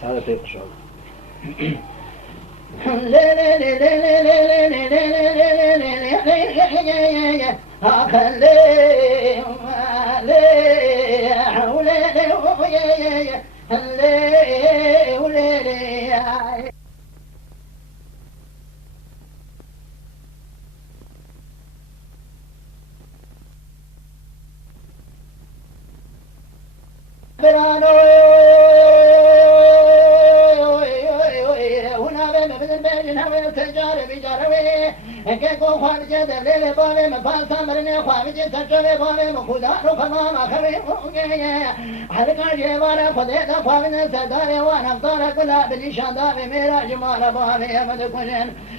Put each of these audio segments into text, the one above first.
سعادة طيب شاء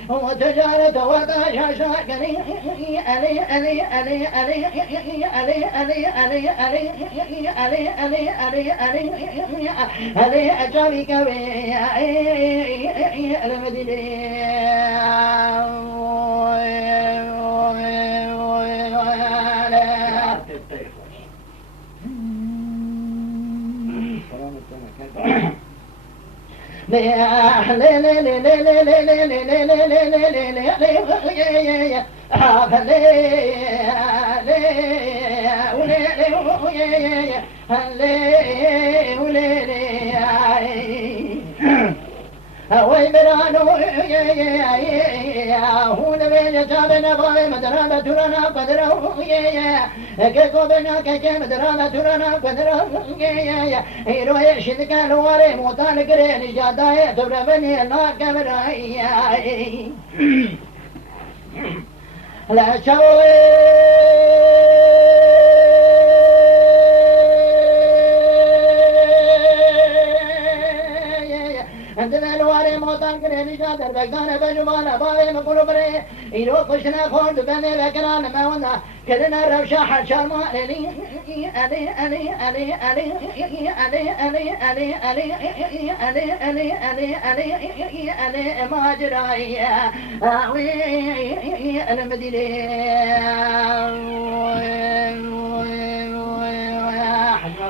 وتجارة وتعشى شاكري علي علي علي علي علي علي علي علي علي علي علي علي أجابي كوي المدينة وي برانو هو نبي جابنا باي مدرنا ترانا قدرو كيكو بنا كيك مدرنا ترانا قدرو هيرو يشد كانوا وري موتان كرين جادا تبربني لا كبراي لا شوي عندنا الواري موتان كريمي جادر بقدان بجمانا باوي مقولو بري إيرو قشنا خورد بني بكران ما ونا كلنا روشاح شرما علي علي علي علي علي علي علي علي علي علي علي علي علي ما جراي وي المدينة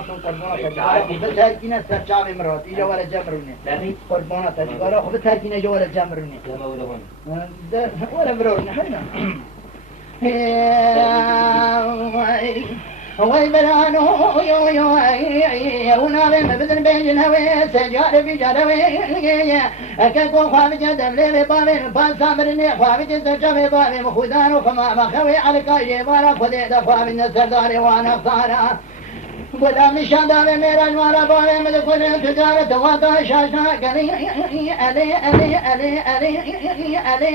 خب ترکینه سرچاوی مراد اینجا ولا جمرونه قربانه تشکارا خب ترکینه جو ولا جمرونه ولا برونه حنا وای برانو یو یو ونابه مبدن بيننا وسجار بجاروي اكو خواب جدم لي بابين باسامرني خواب جدم بابين خدان وخما مخوي على كاي ولا خدي دفا من السردار وانا خساره ولا مشان دار میرا جوارا باوی مد کنه تجارت وادا شاشا کری علی علی علی علی علی علی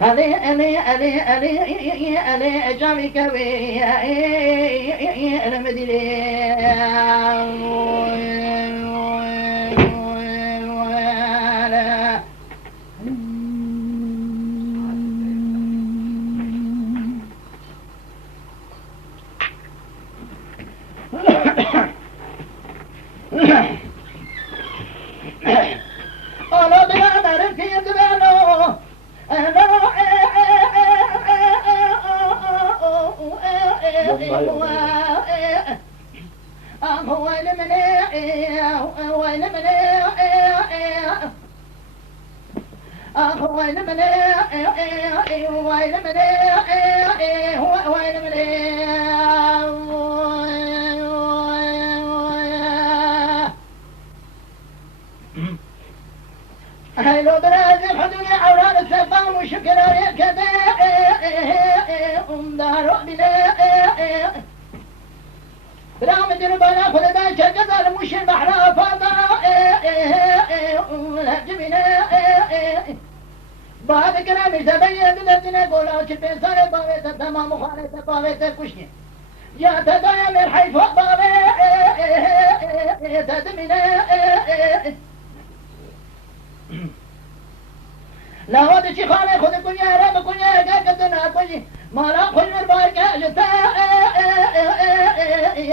علی علی علی علی علی جامی کوی المدینه أنا بنادر في دبلو وين هلو برازي الحدود عوران السفام وشكرا كذا دارو بلا برام الدربانا خلدا شجد المش البحر فاضا الهجمنا بعد كلام زبين بدنا نقول اوش البنصار باوي تمام مخالفه باوي كشني يا تدايم الحيف باوي تدمنا لا هو دشي خانه خود كنيا رب كنيا قدنا كوجي ما لا خل البارك جتا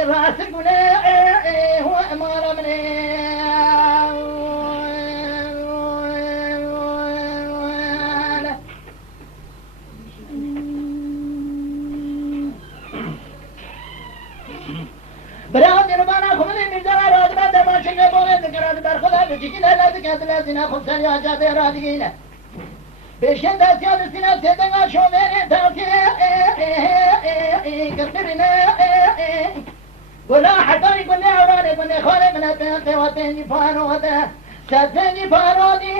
راسك ولا هو اماره من برام دير بانا خمني من زمان راد بدر بجيكي لا تكاد الذين خمسة يا جابر رادقين بشد أسياد السنة سيدنا شومين تاكي كفرنا قلا حتاني قلنا عراني قلنا خالي من البنت وبيني فانو هذا ساتني فانو دي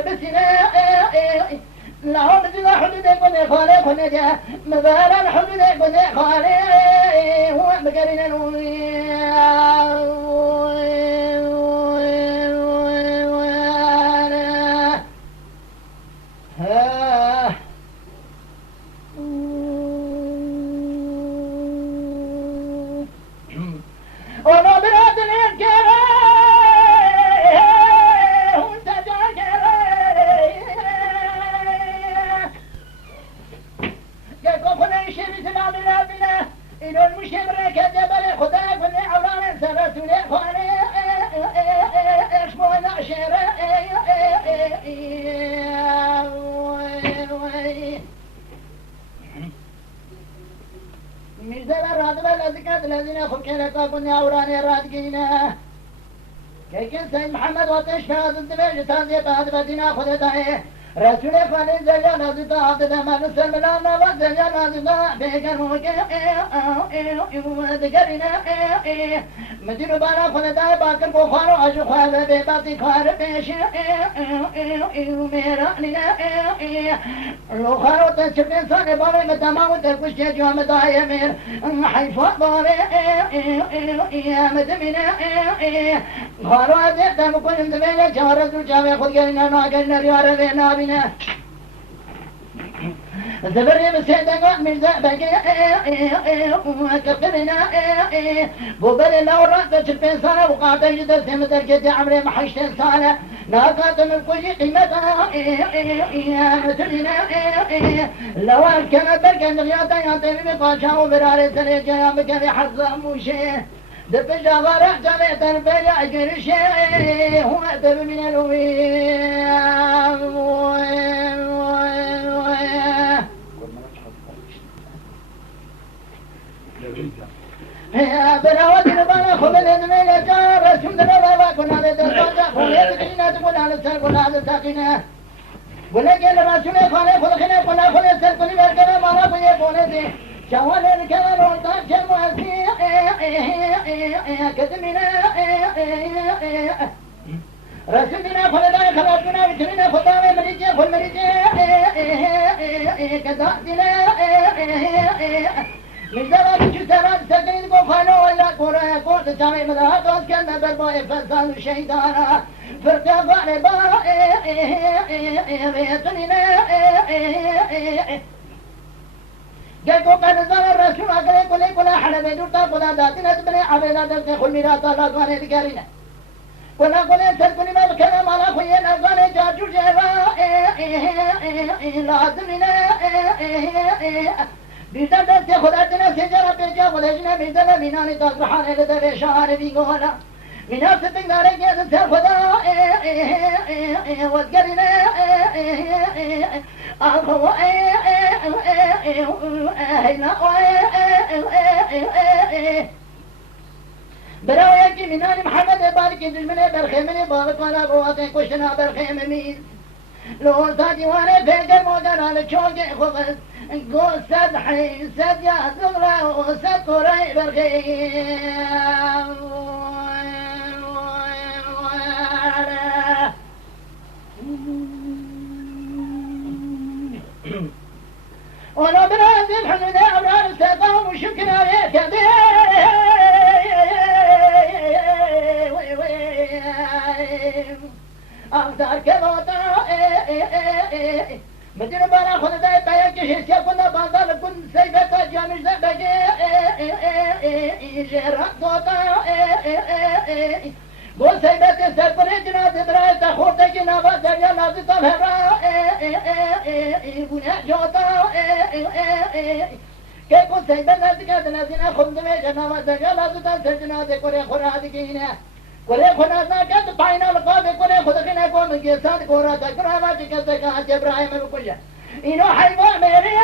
بسنا لا حدود حدود قلنا خالي قلنا جا مبارا حدود قلنا خالي هو مقرنا الذين خلقنا قابلنا أوراني رادقينا كيكن سيد محمد وطش هذا الدبيج تازي بعد بدينا خدتاي رسول فالي زيان هذا عبد ما نسلم لنا وزيان هذا بيجر ذكرنا مدير بانا خدتاي باكر بخارو أجو خاله بباتي خار بيش ميراننا لو خارو تشوف إنسان باري متمام وتركش جوا مدايا مير حيفا باري يا مدمنا خارو هذا دم كل دمنا جارة جامع خد جينا ناقلنا ريارة بينا بنا زبرني مسيدنا من ذبك كفرنا بوبل لورا تشوف إنسان وقعت جدر سمت الجد عمري محشت إنسان ناقات من كل قيمتها يا مثلنا لو كان بركن رياضة يعطي بقاشة وبرارة سنة يا مكان حظ موشي دب جوارح جمعت البيع جرشي هو دب من يا براوات البلا خبل الميل جار سندر بابا كنا لدرجة خليت كنا تقول على السر كنا على الساقنا ولكن الرسول خالي خلقنا كنا خلي السر كنا مركبة مالا بيه بولدي شوال الكلام والطاق المؤسي كتمنا رسولنا خلدنا خلاصنا وجمنا خدامة مريجة خل مريجة كذاتنا من زمان جثرات سكين قفانو ولا قرى قوت جامع مذهب واسكن برباء فسان الشيطان فرقة غالبا بيتننا جاكو قد زال الرسول أقرأ كل حلبة دورتا قدا داتنا تبني عبيدا دلت خل ميراتا لا دواني ذكارنا كنا قلنا سرقني ما بكلام على خوينا قال جاجو جرا لازمنا بيدنا خداتنا سجرا بيجا خدجنا بيدنا ميناني تصرحان لدى شعار بيقولا مينا ستك داري جيد سرخدا وذكرنا أخو براويكي مناني محمد باركي دجمني برخيمني بارك وانا قواتي كشنا برخيم ميز لو سادي وانا فيقر موقر على شوقي خبز قول سد حي سد يا زغرة وسد قري برخيم ولو برازم حلو أولاد السلطان وشكنا عليك أقدر كبوتا مدير بالا خد داي بايك شيء كنا بازار كن سيفتا جامش زبك جرا صوتا قول سيفتا سرقني جناد براي تخوت جنابا زريا نازي طلبا بنا جوتا كيكو سيفتا زكاة نازينا خمدمي جنابا زريا نازي تنسجنا دي كوري خورا ديكينا كوري خورا ناكد باينا لقابي كوري خدخنا قوم جيسان كورا تكرا ما جكتا كان جبراهيم بكجا إنو حيوان ميري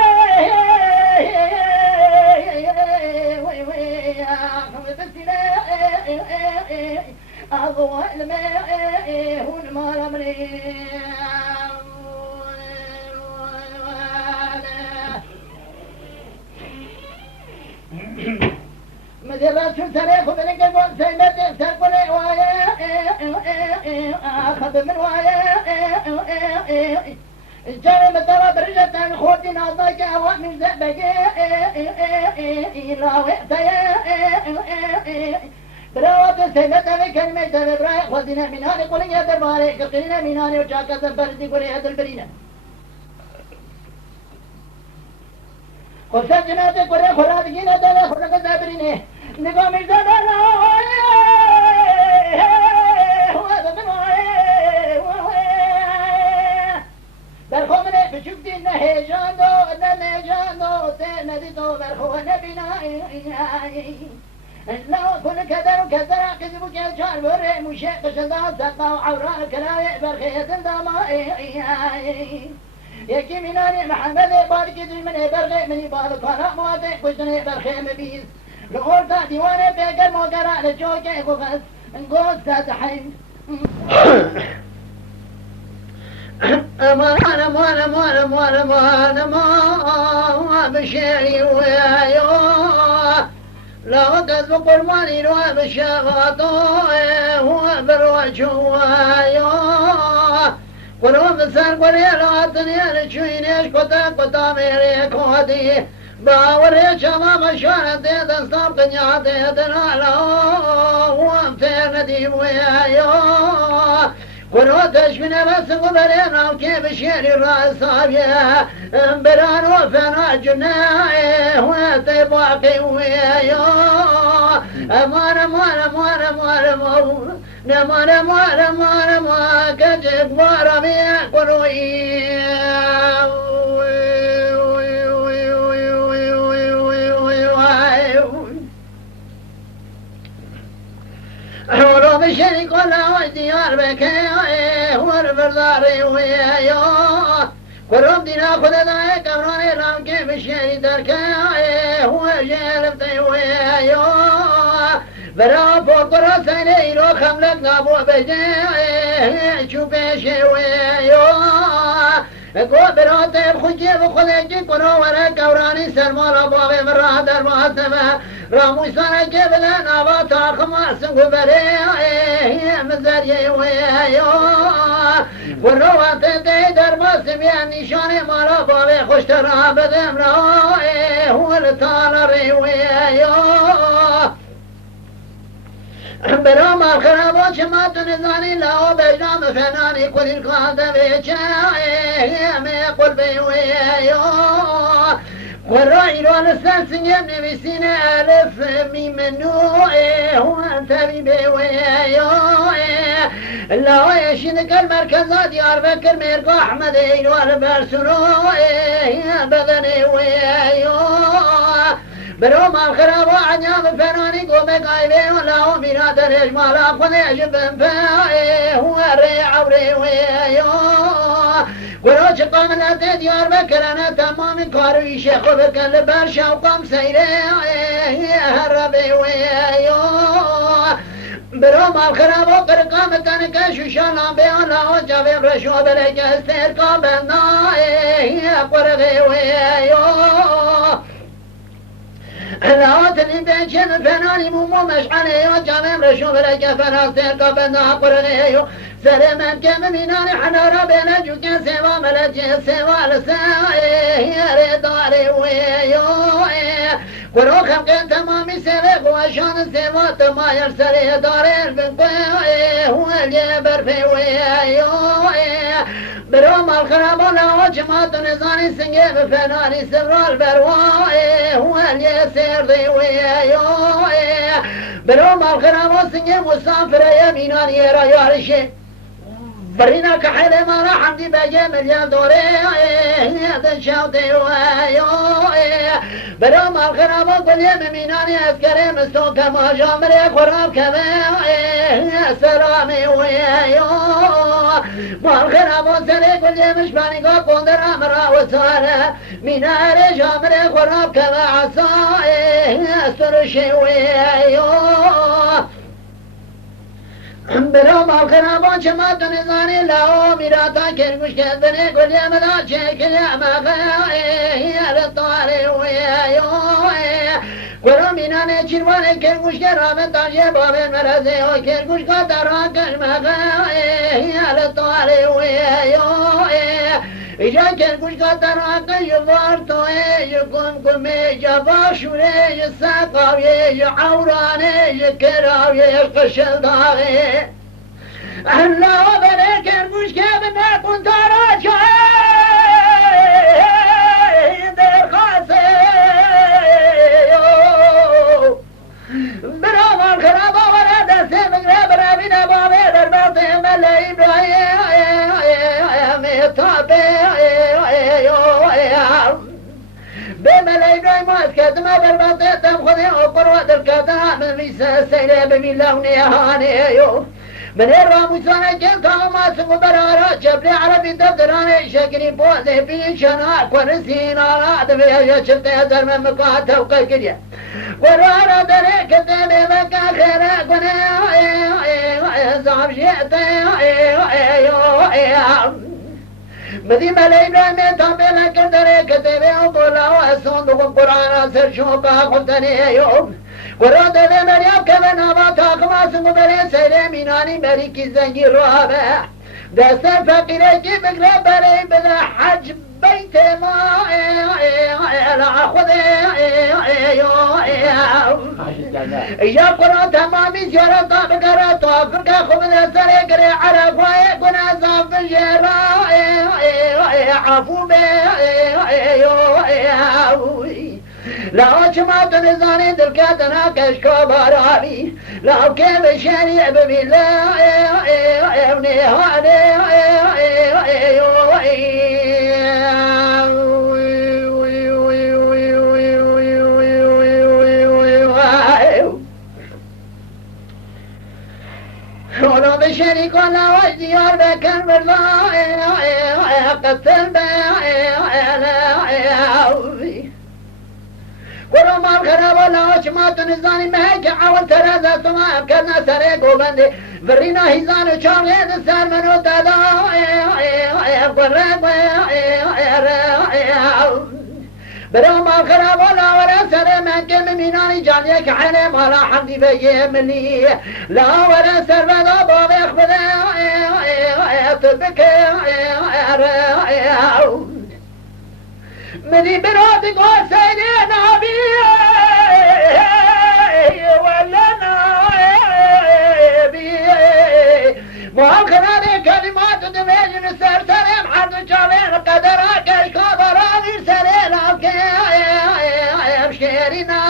وي وي أضوى الماء هون ما رمري مديرات شو تاريخ وبنك القول سيمتي سرقلي وايا أخذ من وايا جاري مدرب رجتان خوتي ناضاك أواء من زبك لا وقتيا براوات سيمتا بكلمة براي خوزينا من هالي قولي يا درباري قلنا من هالي وشاكا زبردي قولي يا دربرينا خوشا جناتي قولي خرادقين دالي خرق زبريني نقام الزدانا هذا من برخومني بشكتي نهيجان دو نهيجان دو تندي دو برخومني بنائي لو كل كدر وكدر كذب وكجار بري مشيق شداد سقا وعورا كلاي برخية الدمائي يكي مناني محمد بارك مني برغي مني بالك وانا مواتي كشتني برخي مبيز لغورتا ديواني بيقر موقرا لجوكي قفز نقول ساتحين أمان أمان أمان أمان أمان أمان بشيري ويايو لا وقت بقرماني لو بشغاطو هو بروجو ويايو ولو بسر قريلا الدنيا لشوينيش قطا ميري كودي باوري شما مشوانا ديدن صاب قنيا ديدن على وامتين دي ويايو ولو تشمنا بس قبرنا وكيف شيري الرأس صابيا بران وفنا جناي وانتي باقي ويايو امان امان امان امان امان نمان امان امان امان كجب مرمي قروي ولو بشري كلها ديار بكي والبرداري ويايو ولو دينا خذ داي كبراني رام كيف الشيري دركي وجلبتي ويايو برا فوق راسيني لو خملك نابو بجي شو بيشي ويايو قو براتي بخجي بخليجي كنو ورا كوراني سرمالا باغي مرا در ماسمه راموي سنة قبل نباتا خماس وبري مزري ويايو والروات دي در ماسم يعني نشاني مالا باغي خوشترا بدم راي هو التالري ويايو برام الخرابات شمات نزاني لاو بجنام فناني كل القادة بيشاي ما يقول بي ويايو والرأي لو نستنسن يبني بسينة ألف ميم نوعي هو أنت بي ويايو لا يشيدك المركزات ديار بكر ميرقو أحمد إيلو البرسروي بدني ويايو بروم الخراب وعنيام فناني قومك عيبي ولاو بنا دريج مالا خذي جبن فاي هو الري عوري ويايو قلو شقا من أتي ديار بكرنا تمام كاروي شيخ بكر برشا وقام سيري هربي ويايو بروم الخراب وقرقا متنك شوشانا بيانا وجابين رشو بلك استيرقا بناي قرغي ويايو الهاتني بيجن فناني مومو مشعلي وجامم رشو بلك فناستير قبنا قرنيو سلمان كم ميناني حنارا بينا جوكا سوا ملجي سوا لسائي ريداري ويو قرو خمقين تمامي سيبق وشان سوا تماير سري داري البنقوي هو اللي برفي ويو بروم الخرابونا وجمات نزاني سنجي بفناني سبرال برواي هو اللي سيردي ويايو بروم الخرابو سنجي مسافر يميناني يرا يارشي برينا كحيلي ما راح عندي باجي مليان دوري هذا شاوتي ويايو بروم الخرابو قل يميناني اسكري مستوك ما جامري خراب كمان سلامي ويايو مالخرابو سري كل مشباني قا قندر امرا وسارة مينار جامري خراب كما عصائي سرشي ويايو برام خرابان چما تو نزانی لاو میراتا کرگوش کرد بنه گلی امدا چکل امغای رتواری ویو گرو مینانه چیروانه کرگوش کرد رامن تاجه بابن مرزه و کرگوش کرد دران کشمغای رتواری ویو ایجا کرگوش کرد دران کشوار توی یکم کمی جباشوره یساقاوی یعورانه یکراوی قشل داغی الله بره کرگوش کرد نکن تاراج در خاصه برام خراب آورد دسته بگره برامین بابه در بلد ملی ابراهیم تابه به ملی ابراهیم از کردم برباده تم خودی اقروا در کردم من ویسه سیره ببین لونی هانه من الراموسانه جلتا وماسق برارا جبل عربي دفترانه شكري بوزي في شنا كورسين على دبي شفت هزر من مقاطع وكليا ورارا دري كتبي مكا خيرا كنا صعب شيئتي مدي ملي ابراهيم تابي لك دري كتبي وقولا وصندوق القرآن سر شوكا قلتني يوم وراد مريم كمن أباتا خماس مبري سيلي ميناني مريكي زنجي روابه دست فقيري كي بقرا بري بلا حج بيت ما لا خذي يا قرآن تمامي زيارة بقرا توافق خبز سري قري عرف وي قنا صاف الجرا عفو لا شما تنزاني دلكاتنا كشكو بارابي لا كيف شاني ببي لا ولو بشري كنا وجديار بكر بالله قتل ولو ما الخراب ولا شما تنزاني مهك عاول ترازا سما كنا سري قوبندي فرينا هيزان وشاري دسار منو تادا برو ما الخراب ولا سري من كم ميناني جانيك عيني مالا حمدي بيه مني لا ولا سر بدا بابي اخبدا تبكي مني برادي قول سيدي نبي ولا نبي مؤخرا كلمات دميج نسر سلام حد شالين قدرك اشكابراني سليل ابشيرنا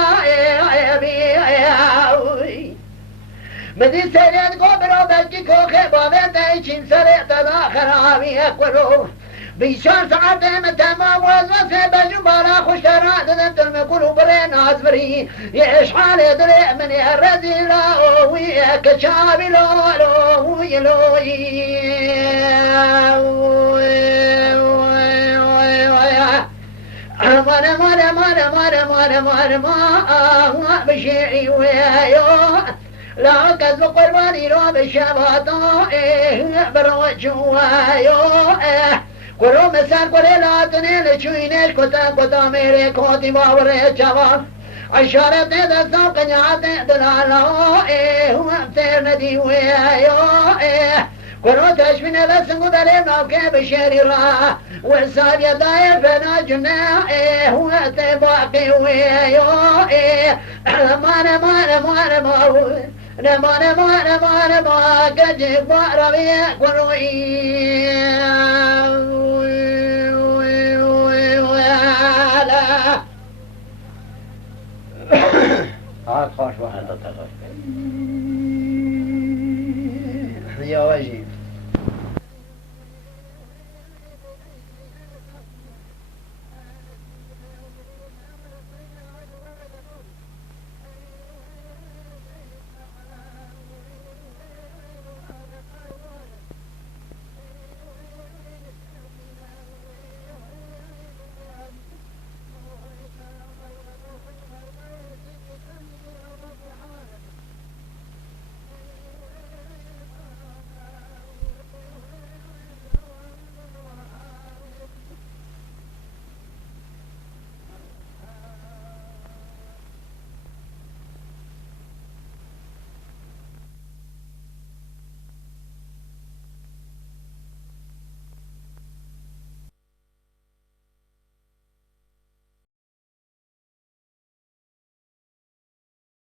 مدي سيدي قول برادي كوخي بابي دايشين سريع تداخر عمي اكبرو بيشان ساعت تمام وزن بجبارا خوش درات دنتر مقولوا برين عزبري يشحال دري من الرزي لوي كشابي لوي ما بشيعي ويايو لا كذب قرباني لو بشباطو بروجوايو قرو مسان قري لا تنيل چوينش كتا ميري كوتي باوري چوان اشارت دستاو قنيات دلالو هو امتر ندي ويايو قرو تشمين لسنگو دلي نوكي بشيري را والساب يداير فنا جنا هو تباقي ويايو ما قد باربي قروي خوش واحد يا وجيه